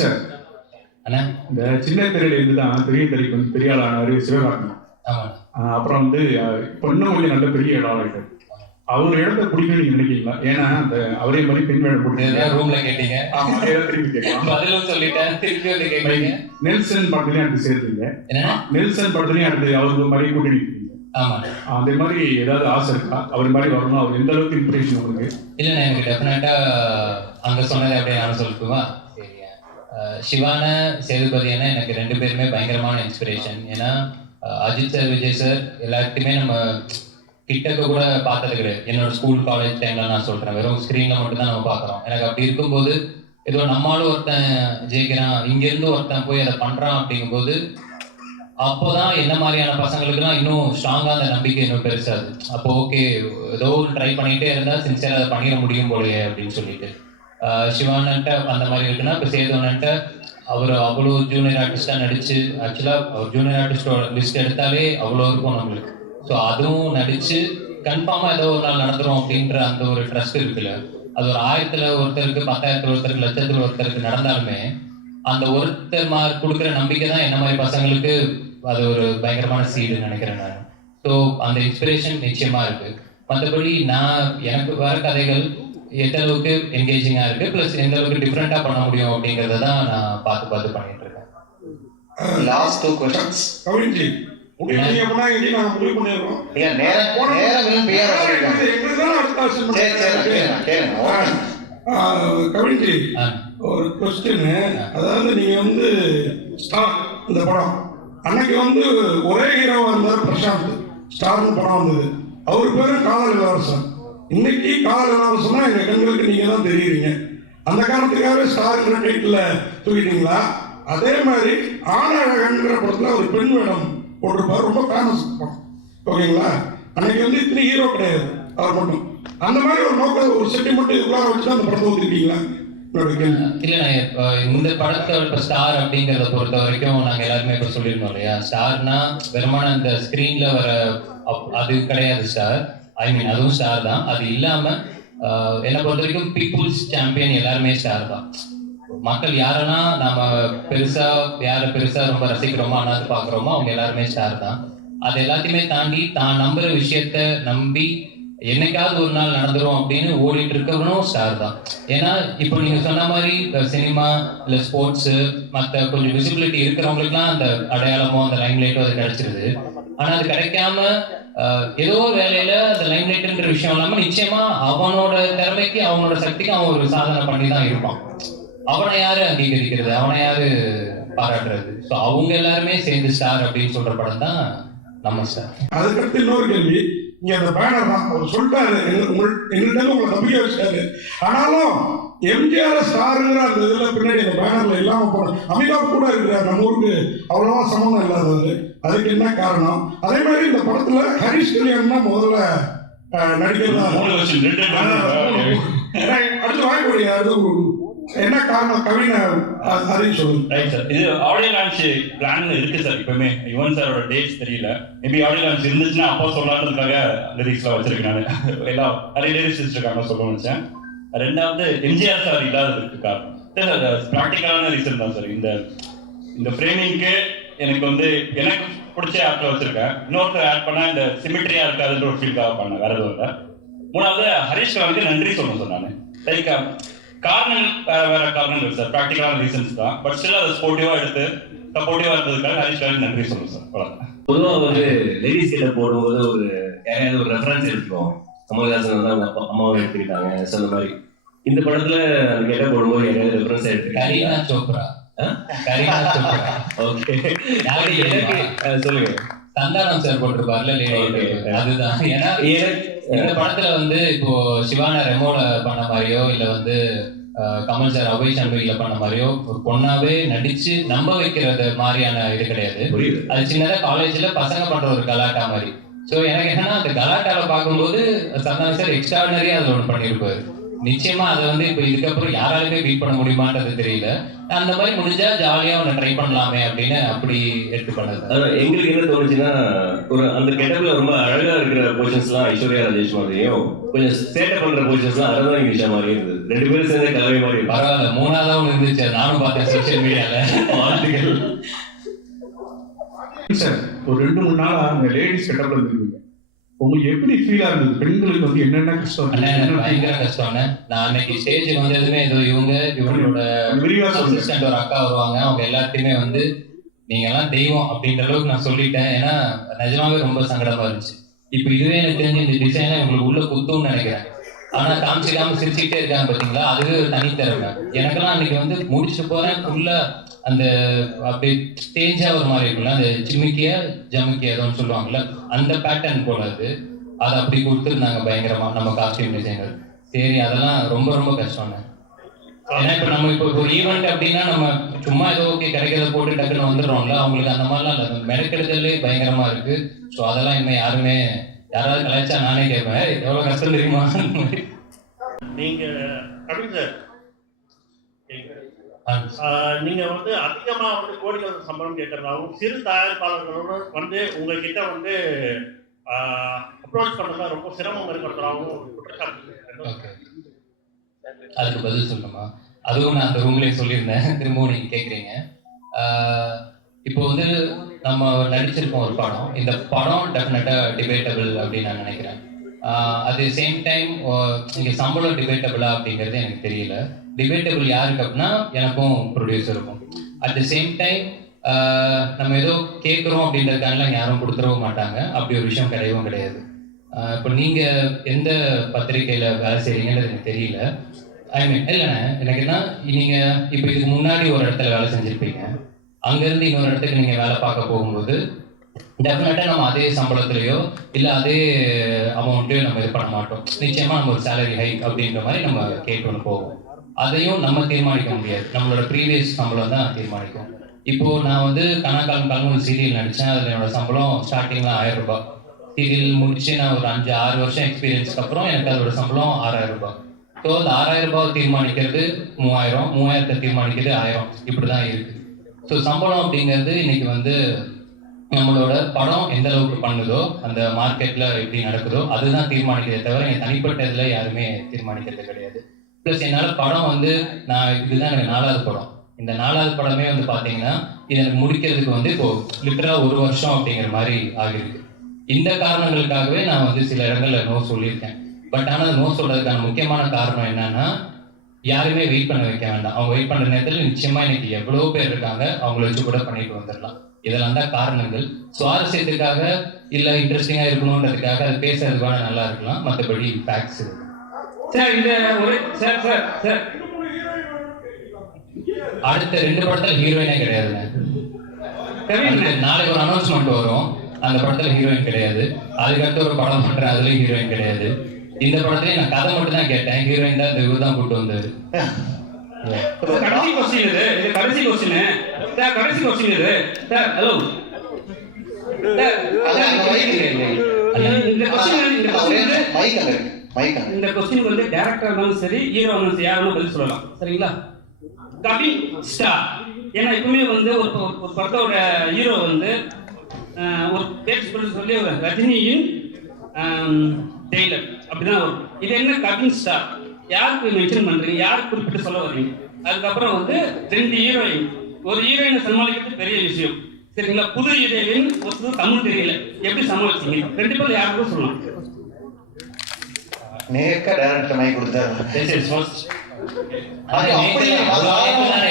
Sir இந்த சின்ன திரையில இருந்துதான் பெரிய திரைக்கு வந்து பெரிய ஆளானாரு சிவகார்த்திகேயன். அப்புறம் வந்து இன்னும் கொஞ்சம் நல்ல பெரிய ஆளாயிட்டார். அவர் இடத்த பிடிக்கும் நீங்க நினைக்கிறீங்களா? ஏன்னா அந்த அவரே மாதிரி பெண் வேடம் போட்டு ரூம்ல கேட்டீங்க. ஆமா, திருப்பி கேட்கலாம். பதிலும் சொல்லிட்டேன், திருப்பி வந்து கேட்கறீங்க. நெல்சன் படத்துலயும் அடுத்து சேர்த்தீங்க. நெல்சன் படத்துலயும் அடுத்து அவருக்கு மாதிரி கூட்டி நிற்கிறீங்க. ஆமா, அதே மாதிரி ஏதாவது ஆசை இருக்கா? அவர் மாதிரி வரணும், அவர் எந்த அளவுக்கு இன்ஸ்பிரேஷன் உங்களுக்கு? இல்லைண்ணா, எனக்கு டெஃபினட்டா அங்க சொன்னதை அப்படியே நானும் சொல்லட்டுமா? சரியா, சிவான சேதுபதினா எனக்கு 2 பேருமே பயங்கரமான இன்ஸ்பிரேஷன். ஏன்னா அஜித் சார், விஜய் சார் எல்லாருக்குமே நம்ம கிட்டக்க கூட பார்த்தது கிடையாது. என்னோட ஸ்கூல் காலேஜ் டைம்ல நான் சொல்றேன், வெறும் ஸ்க்ரீன்ல மட்டும் தான் நம்ம பார்க்குறோம். எனக்கு அப்படி இருக்கும்போது ஏதோ நம்மளும் ஒருத்தன் ஜெயிக்கிறான், இங்கேருந்து ஒருத்தன் போய் அதை பண்றான் அப்படிங்கும்போது அப்போதான் என்ன மாதிரியான பசங்களுக்குலாம் இன்னும் ஸ்ட்ராங்கா அந்த நம்பிக்கை இன்னும் பெருசாது. அப்போ ஓகே, ஏதோ ஒரு ட்ரை பண்ணிட்டே இருந்தா சின்சியரா அதை பண்ணிட முடியும் போலயே அப்படின்னு சொல்லிட்டு சிவானன்ட்ட அந்த மாதிரி இருக்குன்னா, இப்போ சேதுவன்ட்ட அவர் அவ்வளோ ஜூனியர் ஆர்டிஸ்டா நடிச்சு, ஆக்சுவலா அவர் ஜூனியர் ஆர்டிஸ்டோட லிஸ்ட் எடுத்தாலே அவ்வளோ இருக்கும் நம்மளுக்கு. ஸோ அதுவும் நடிச்சு கன்ஃபார்மா ஏதோ ஒரு நாள் நடந்துரும் அப்படின்ற அந்த ஒரு ட்ரஸ்ட் இருக்குல்ல, அது ஒரு 1000த்துல ஒருத்தருக்கு, 10,000த்துல ஒருத்தருக்கு, லட்சத்துல ஒருத்தருக்கு நடந்தாலுமே அந்த ஒருத்தர் கொடுக்குற நம்பிக்கை தான் என்ன மாதிரி பசங்களுக்கு அது ஒரு பயங்கரமான சீடுன்னு நினைக்கிறேன் நான். ஸோ அந்த இன்ஸ்பிரேஷன் நிச்சயமா இருக்கு. மற்றபடி எனக்கு வர கதைகள் எந்த அளவுக்கு என்கேஜிங்கா இருக்கு, பிளஸ் எந்த அளவுக்கு டிஃப்ரெண்டா பண்ண முடியும் அப்படிங்கறத தான் நான் பார்த்து பண்ணிட்டு இருக்கேன். Last 2 questions. கவின்ஜி முடிவு பண்ணா இங்க நாங்க முடிவு பண்ணிரோம். நேரம் பேர சொல்லுங்க. எங்கதான் அடுத்த ஆப்ஷன் கவின்ஜி ஒரு क्वेश्चन. அதாவது நீங்க வந்து ஸ்டார் இந்த படம் அன்னைக்கு வந்து ஒரே ஹீரோவா இருந்தார் பிரசாந்த். ஸ்டார்னு படம் வந்தது, அவர் பேரு காதல் இளவரசன். இன்னைக்கு காதல் இளவரசன்னா எங்க கண்களுக்கு நீங்க தான் தெரியுறீங்க. அந்த காரணத்துக்காகவே ஸ்டார்ங்கிற டைட்டில் தூக்கிட்டீங்களா? அதே மாதிரி ஆனழகன்ற படத்துல ஒரு பெண் வேடம் போட்டிருப்பாரு, ரொம்ப ஃபேமஸ் படம், ஓகேங்களா? அன்னைக்கு வந்து இத்தனை ஹீரோ கிடையாது, அவர் மட்டும். அந்த மாதிரி ஒரு நோக்கம், ஒரு சென்டிமெண்ட் இதுக்குள்ள வச்சு அந்த படத்தை ஊத்திட்டீங்களா? இல்லைண்ணா, இந்த படத்தோட ஸ்டார் அப்படிங்கிறத பொறுத்த வரைக்கும் நாங்கள் எல்லாருமே இப்போ சொல்லியிருந்தோம் இல்லையா, ஸ்டார்னா வெறுமான அந்த ஸ்க்ரீன்ல வர அது கிடையாது ஸ்டார். ஐ மீன் அதுவும் ஸ்டார் தான். அது இல்லாம என்னை பொறுத்த வரைக்கும் பீப்புள்ஸ் சாம்பியன் எல்லாருமே ஸ்டார் தான். மக்கள் யாரெல்லாம் நாம யாரை பெருசா ரொம்ப ரசிக்கிறோமோ, அண்ணாந்து பாக்குறோமோ, அவங்க எல்லாருமே ஸ்டார் தான். அது எல்லாத்தையுமே தாண்டி தான் நம்புற விஷயத்த நம்பி என்னைக்காவது ஒரு நாள் நடந்துரும் அப்படின்னு ஓடிட்டு இருக்கவனும் ஸ்டார் தான். ஏன்னா இப்போ நீங்க சொன்ன மாதிரி சினிமா இல்ல ஸ்போர்ட்ஸ் மற்ற கொஞ்சம் விசிபிலிட்டி இருக்கிறவங்களுக்குலாம் அந்த அடையாளமோ அந்த லைம் லைட்டோ அது கிடைச்சிருது. ஆனா அது கிடைக்காம ஏதோ ஒரு வேலையில அந்த லைம் லைட்ன்ற விஷயம் இல்லாம நிச்சயமா அவனோட திறமைக்கு அவனோட சக்திக்கு அவன் ஒரு சாதனை பண்ணி தான் இருப்பான். அவனை யாரு அங்கீகரிக்கிறது, அவனை யாரு பாராட்டுறது? ஸோ அவங்க எல்லாருமே சேர்ந்து ஸ்டார் அப்படின்னு சொல்ற படம் தான் நம்ம ஸ்டார். அதுக்கடுத்து இன்னொரு கேள்வி, இங்க அந்த பேனர் தான் அவர் சொல்லிட்டாரு, எங்கள்கிட்ட உங்களை நம்பிக்கை வச்சாரு. ஆனாலும் எம்ஜிஆர் ஸ்டாருங்கிற அந்த இதுல பின்னாடி அந்த பேனர்ல இல்லாம போன அமிதாப் கூட இருக்கிறார், நம்ம ஊருக்கு அவ்வளவா சம்மந்தம் இல்லாதது. அதுக்கு என்ன காரணம்? அதே மாதிரி இந்த படத்துல ஹரிஷ் கல்யாண் தான் முதல்ல நடிக்கிறதா அடுத்து வாங்கக்கூடிய என்ன காரணம்? கவினை அதையும் சொல்லுங்க. ரைட் சார், இது ஆடியோ லான்ச் பிளான் இருக்கு சார். இப்பவுமே யுவன் சாரோட டேட்ஸ் தெரியல, மேபி ஆடியோ லான்ச் இருந்துச்சுன்னா அப்போ சொல்லலான்றதுக்காக லிரிக்ஸ்லாம் வச்சிருக்கேன். நான் எல்லாம் நிறைய லிரிக்ஸ் வச்சிருக்காங்க சொல்ல நினைச்சேன். ரெண்டாவது எம்ஜிஆர் சார் இல்லாததுக்கு காரணம் ப்ராக்டிக்கலான ரீசன் தான் சார். இந்த ஃப்ரேமிங்க்கு எனக்கு வந்து எனக்கு பிடிச்ச ஆக்டர் வச்சிருக்கேன். இன்னொருத்தர் ஆட் பண்ணா இந்த சிமெட்ரியா இருக்காதுன்ற ஒரு ஃபீல்காக பண்ணேன், வேற எதுவும் இல்லை. மூணாவது ஹரிஷ் வந்து நன்றி சொல்லணும் சார். நான் லைக் காரணம் வேற காரணங்கள் சார், ப்ராக்டிக்கலான ரீசன்ஸ் தான். பட் ஸ்டில் அதை ஸ்போர்ட்டிவா எடுத்து சப்போர்ட்டிவா இருந்ததுக்காக ஹரிஷ்காக நன்றி சொல்லணும் சார். அவ்வளோதான். பொதுவாக ஒரு லேடிஸ் கிட்ட போடும்போது ஒரு யாரையாவது ஒரு ரெஃபரன்ஸ் எடுத்துக்குவோம். கமல்ஹாசன் தான் அவங்க அம்மாவை எடுத்துக்கிட்டாங்க சொன்ன மாதிரி. இந்த படத்துல கெட்ட போடும்போது யாரையாவது ரெஃபரன்ஸ் எடுத்துக்கிட்டாங்க? கரீனா சோப்ரா. ஓகே, சொல்லுங்க. சந்தானம் சார் போட்டிருப்பார்ல, அதுதான். ஏன்னா இந்த படத்துல வந்து இப்போ சிவான ரெமோல பண்ண மாதிரியோ இல்ல வந்து கமல் சார் அவை சண்முகில பண்ண மாதிரியோ ஒரு பொண்ணாவே நடிச்சு நம்ப வைக்கிறது மாதிரியான இது கிடையாது. அது சின்னதா காலேஜ்ல பசங்க பண்ற ஒரு கலாட்டா மாதிரி. ஸோ எனக்கு என்னன்னா அந்த கலாட்டால பார்க்கும்போது சந்தானம் சார் எக்ஸ்ட்ராடனரியா அதுல ஒன்று பண்ணியிருப்பாரு. நிச்சயமா அதை வந்து இப்போ இதுக்கப்புறம் யாராலுமே பீட் பண்ண முடியுமான்றது தெரியல. அந்த மாதிரி முடிஞ்சா ஜாலியா ஒன்று ட்ரை பண்ணலாமே அப்படின்னு அப்படி எடுத்து பண்ணது. அதான் எங்களுக்கு என்ன தோணுச்சுன்னா, ஒரு அந்த கெட்டப்ல ரொம்ப அழகா இருக்கிற பொசிஷன்ஸ்லாம் ஐஸ்வர்யா ராஜேஷ் மாதிரியும், கொஞ்சம் சேட்டை பண்ற பொசிஷன்ஸ்லாம் அரவிந்த் நிஷா மாதிரி இருந்தது. 2 பேரும் சேர்ந்த கலவை மாதிரி இருந்தது. பரவாயில்ல, 3ஆவது ஒன்று இருந்துச்சு, நானும் பார்த்தேன் சோசியல் மீடியால. வாழ்த்துக்கள் சார். ஒரு 2-3 நாளா அந்த லேடிஸ் கெட்டப்ல இருந்துருக்கீங்க, உங்களுக்கு எப்படி ஃபீலா இருந்தது? பெண்களுக்கு வந்து என்னென்ன கஷ்டம்? பயங்கர கஷ்டம்னு. நான் அன்னைக்கு ஸ்டேஜுக்கு வந்ததுமே ஏதோ இவங்களோட அசிஸ்டன்ட் ஒரு அக்கா வருவாங்க, அவங்க எல்லாத்தையுமே வந்து நீங்க எல்லாம் தெய்வம் அப்படின்ற அளவுக்கு நான் சொல்லிட்டேன். ஏன்னா நிஜமாவே ரொம்ப சங்கடமா இருந்துச்சு. இப்போ இதுவே எனக்கு தெரிஞ்ச இந்த டிசைன்லாம் உங்களுக்கு உள்ள குத்தும்னு நினைக்கிறேன். ஆனா காமிச்சிக்காம சிரிச்சுக்கிட்டே இருக்காங்க பாத்தீங்களா, அதுவே ஒரு தனித்திறமை. எனக்கெல்லாம் அன்னைக்கு வந்து முடிச்சுட்டு போறேன் ஃபுல்லா அந்த அப்படியே ஸ்டேஜா ஒரு மாதிரி இருக்குல்ல, அந்த ஜிமிக்கியா ஜமுக்கியா ஏதோன்னு சொல்லுவாங்கல்ல, அந்த பேட்டர்ன் போல அதை அப்படி கொடுத்துருந்தாங்க பயங்கரமா நம்ம காஸ்டியூம் டிசைனர். சரி, அதெல்லாம் ரொம்ப ரொம்ப கஷ்டம்ங்க. ஏன்னா இப்போ நம்ம இப்போ ஒரு ஈவெண்ட் அப்படின்னா நம்ம சும்மா ஏதோ ஓகே கிடைக்கிறத போட்டு டக்குன்னு வந்துடுறோம்ல, அவங்களுக்கு அந்த மாதிரிலாம் இல்லை, மெனக்கெடுதலே பயங்கரமா இருக்கு. ஸோ அதெல்லாம் இன்னும் யாராவது கலாய்ச்சா நானே கேட்பேன், எவ்வளோ கஷ்டம் தெரியுமா? நீங்க நீங்க வந்து அதிகமா வந்து கோடிகள் சம்பளம் கேட்கறதாகவும் சிறு தயாரிப்பாளர்களோட வந்து உங்ககிட்ட வந்து அப்ரோச் பண்றதா ரொம்ப சிரமம் இருக்கிறதாகவும் குற்றச்சாட்டு. அதுக்கு பதில் சொல்லணுமா? அதுவும் நான் அந்த ரூம்லேயே சொல்லியிருந்தேன், திரும்பவும் நீங்கள் கேட்குறீங்க. இப்போ வந்து நம்ம நடிச்சிருக்கோம் ஒரு படம், இந்த படம் டெஃபினட்டாக டிபேட்டபிள் அப்படின்னு நான் நினைக்கிறேன். அட் தி சேம் டைம் இங்கே சம்பளம் டிபேட்டபிளா அப்படிங்கிறது எனக்கு தெரியல. டிபேட்டபிள் யாருக்கு அப்படின்னா எனக்கும் ப்ரொடியூசருக்கும். அட் தி சேம் டைம் நம்ம ஏதோ கேட்குறோம் அப்படின்றதுக்காகலாம் யாரும் கொடுத்துடவும் மாட்டாங்க, அப்படி ஒரு விஷயம் கிடையவும் கிடையாது. இப்போ நீங்கள் எந்த பத்திரிகையில் வேலை செய்கிறீங்கன்றது எனக்கு தெரியல. ஐ மீன் இல்லைண்ணே, எனக்கு என்ன, நீங்கள் இப்போ இதுக்கு முன்னாடி ஒரு இடத்துல வேலை செஞ்சுருப்பீங்க, அங்கேருந்து இன்னொரு இடத்துக்கு நீங்கள் வேலை பார்க்க போகும்போது டெஃபினட்டாக நம்ம அதே சம்பளத்துலையோ இல்லை அதே அமௌண்ட்டையோ நம்ம இது பண்ண மாட்டோம். நிச்சயமாக நம்ம ஒரு சேலரி ஹைக் அப்படின்ற மாதிரி நம்ம கேட்டு போவோம். அதையும் நம்ம தீர்மானிக்க முடியாது, நம்மளோட ப்ரீவியஸ் சம்பளம் தான் தீர்மானிக்கும். இப்போது நான் வந்து கணக்காலம் ஒரு சீரியல் நடித்தேன், அதில் என்னோட சம்பளம் ஸ்டார்டிங்கில் 1000 ரூபாய். சீரியல் முடிச்சு நான் ஒரு 5-6 வருஷம் எக்ஸ்பீரியன்ஸ்க்கு அப்புறம் எனக்கு அதோட சம்பளம் 6000 ரூபாய். ஸோ அந்த 6000 ரூபாய் தீர்மானிக்கிறது 3000, 3000 தீர்மானிக்கிறது 1000, இப்படி தான் இருக்குது. ஸோ சம்பளம் அப்படிங்கிறது இன்னைக்கு வந்து நம்மளோட படம் எந்த அளவுக்கு பண்ணுதோ, அந்த மார்க்கெட்டில் எப்படி நடக்குதோ அதுதான் தீர்மானிக்கிறதே தவிர என் தனிப்பட்ட இதில் யாருமே தீர்மானிக்கிறது கிடையாது. ப்ளஸ் என்னால் படம் வந்து இதுதான் எனக்கு 4வது படம். இந்த 4வது படமே வந்து பார்த்தீங்கன்னா இது எனக்கு முடிக்கிறதுக்கு வந்து இப்போ லிட்டராக 1 வருஷம் அப்படிங்கிற மாதிரி ஆகிருக்கு. இந்த காரணங்களுக்காகவே நான் வந்து சில இடங்களில் நோ சொல்லியிருக்கேன். பட் ஆனால் நோ சொல்கிறதுக்கான முக்கியமான காரணம் என்னன்னா, யாருமே வெயிட் பண்ண வைக்க வேண்டாம். அவங்க வெயிட் பண்ணுற நேரத்தில் நிச்சயமாக இன்னைக்கு எவ்வளோ பேர் இருக்காங்க, அவங்கள வச்சு கூட பண்ணிட்டு வந்துடலாம். இதெல்லாம் தான் காரணங்கள். சுவாரஸ்யத்துக்காக இல்லை இன்ட்ரெஸ்டிங்காக இருக்கணுன்றதுக்காக அது பேசுறதுக்காக நல்லா இருக்கலாம், மற்றபடி ஃபேக்ட்ஸ் இருக்கு. சார் இந்த ஒரு சார் சார் சார் அடுத்த 2 படத்தில் ஹீரோயினே கிடையாதுங்க. நாளைக்கு ஒரு அனௌன்ஸ்மெண்ட் வரும், அந்த படத்தில் ஹீரோயின் கிடையாது. அதுக்கடுத்து ஒரு படம் பண்ணுறேன், அதுலேயும் ஹீரோயின் கிடையாது. இந்த படத்துலேயே நான் கதை மட்டும் தான் கேட்டேன், ஹீரோயின் தான் இந்த இவர் தான் கூப்பிட்டு வந்தார். கடைசி கொஸ்டின் இது கடைசி கொஸ்டின் சார், கடைசி கொஸ்டின் இது சார். ஹலோ சார், இந்த கொஸ்டின் வந்து டைரக்டரா இருந்தாலும் சரி, ஹீரோ இருந்தாலும் சரி, யாரும் பதில் சொல்லலாம், சரிங்களா? கபில் ஸ்டார், ஏன்னா எப்பவுமே வந்து ஒரு படத்தோட ஹீரோ வந்து ஒரு பேர் சொல்லி ஒரு ரஜினியின் டெய்லர் அப்படிதான் வரும். இது என்ன கபில் ஸ்டார், யாருக்கு மென்ஷன் பண்றீங்க, யாருக்கு குறிப்பிட்டு சொல்ல வர்றீங்க? அதுக்கப்புறம் வந்து 2 ஹீரோயின், ஒரு ஹீரோயினை சமாளிக்கிறது பெரிய விஷயம், சரிங்களா? புது ஹீரோயின் ஒரு தமிழ் தெரியல, எப்படி சமாளிச்சீங்க? 2 பேர் யாருக்கும் சொல்லலாம். நேக்க டைரக்டர் மைக் கொடுத்தாரு.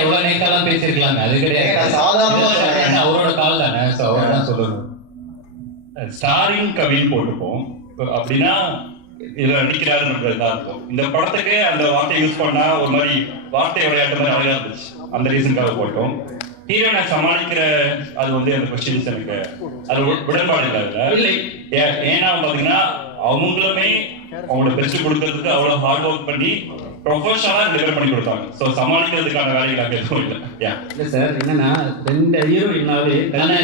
எவ்வளவு நேக்காலாம் பேசிருக்கலாங்க, அது கிடையாது. அவரோட கால் தானே, அவர் தான் சொல்லணும். ஸ்டாரிங் கவின்னு போட்டுப்போம் அப்படின்னா இதில் நடிக்கிறாருன்றது தான் இருக்கும். இந்த படத்துக்கு அந்த வார்த்தையை யூஸ் பண்ணா ஒரு மாதிரி வார்த்தை விளையாட்டு மாதிரி அழகா இருந்துச்சு, அந்த ரீசனுக்காக போட்டோம். ஹீரோனை சமாளிக்கிற அது வந்து அந்த கொஸ்டின்ஸ் எனக்கு அது உடன்பாடு இல்லை. ஏன்னா பார்த்தீங்கன்னா அவங்களுமே அவங்களோட பெஸ்ட் கொடுக்கறதுக்கு அவ்வளோ ஹார்ட் ஒர்க் பண்ணி ப்ரொஃபஷனலாக டெலிவர் பண்ணி கொடுத்தாங்க. ஸோ சமாளிக்கிறதுக்கான வேலைகள் எதுவும் இல்லை. இல்லை சார், என்னன்னா 2 ஹீரோயினாவே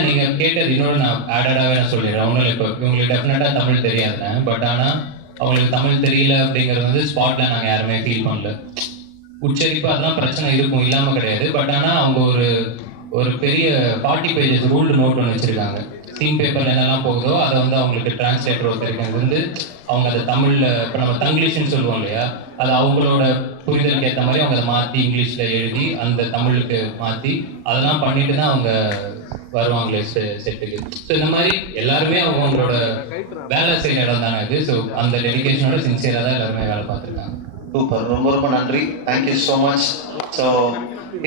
நீங்கள் கேட்டது இன்னொன்று நான் ஆடடாகவே நான் சொல்லிடுறேன். அவங்களும் இப்போ இவங்களுக்கு டெஃபினட்டாக தமிழ் தெரியாதுண்ணே, பட் ஆனால் அவங்களுக்கு தமிழ் தெரியல அப்படிங்கிறது வந்து ஸ்பாட்டில் நாங்கள் யாருமே ஃபீல் பண்ணல. உச்சரிப்பு அதெல்லாம் பிரச்சனை இருக்கும், இல்லாமல் கிடையாது. பட் ஆனால் அவங்க ஒரு பெரிய 40 பேஜஸ் ரூல்டு நோட் ஒன்று வச்சுருக்காங்க. சீன் பேப்பரில் என்னெல்லாம் போகுதோ அதை வந்து அவங்களுக்கு டிரான்ஸ்லேட்டர் ஒருத்தருக்கு வந்து அவங்க அதை தமிழில், இப்போ நம்ம தங்கிலீஷ்னு சொல்லுவோம் இல்லையா, அது அவங்களோட புரிதலுக்கு ஏற்ற மாதிரி அவங்க அதை மாற்றி இங்கிலீஷில் எழுதி அந்த தமிழுக்கு மாற்றி அதெல்லாம் பண்ணிட்டு தான் அவங்க வருவாங்களே செட்டுக்கு. ஸோ இந்த மாதிரி எல்லாருமே அவங்களோட வேலை செய்கிற இடம் தானே இது. ஸோ அந்த டெடிகேஷனோட சின்சியராக தான் எல்லாருமே வேலை பார்த்துருக்காங்க. சூப்பர், ரொம்ப ரொம்ப நன்றி, தேங்க்யூ ஸோ மச். ஸோ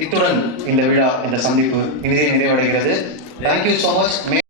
இத்துடன் இந்த விழா, இந்த சந்திப்பு இனிதே நிறைவடைகிறது. Thank you so much.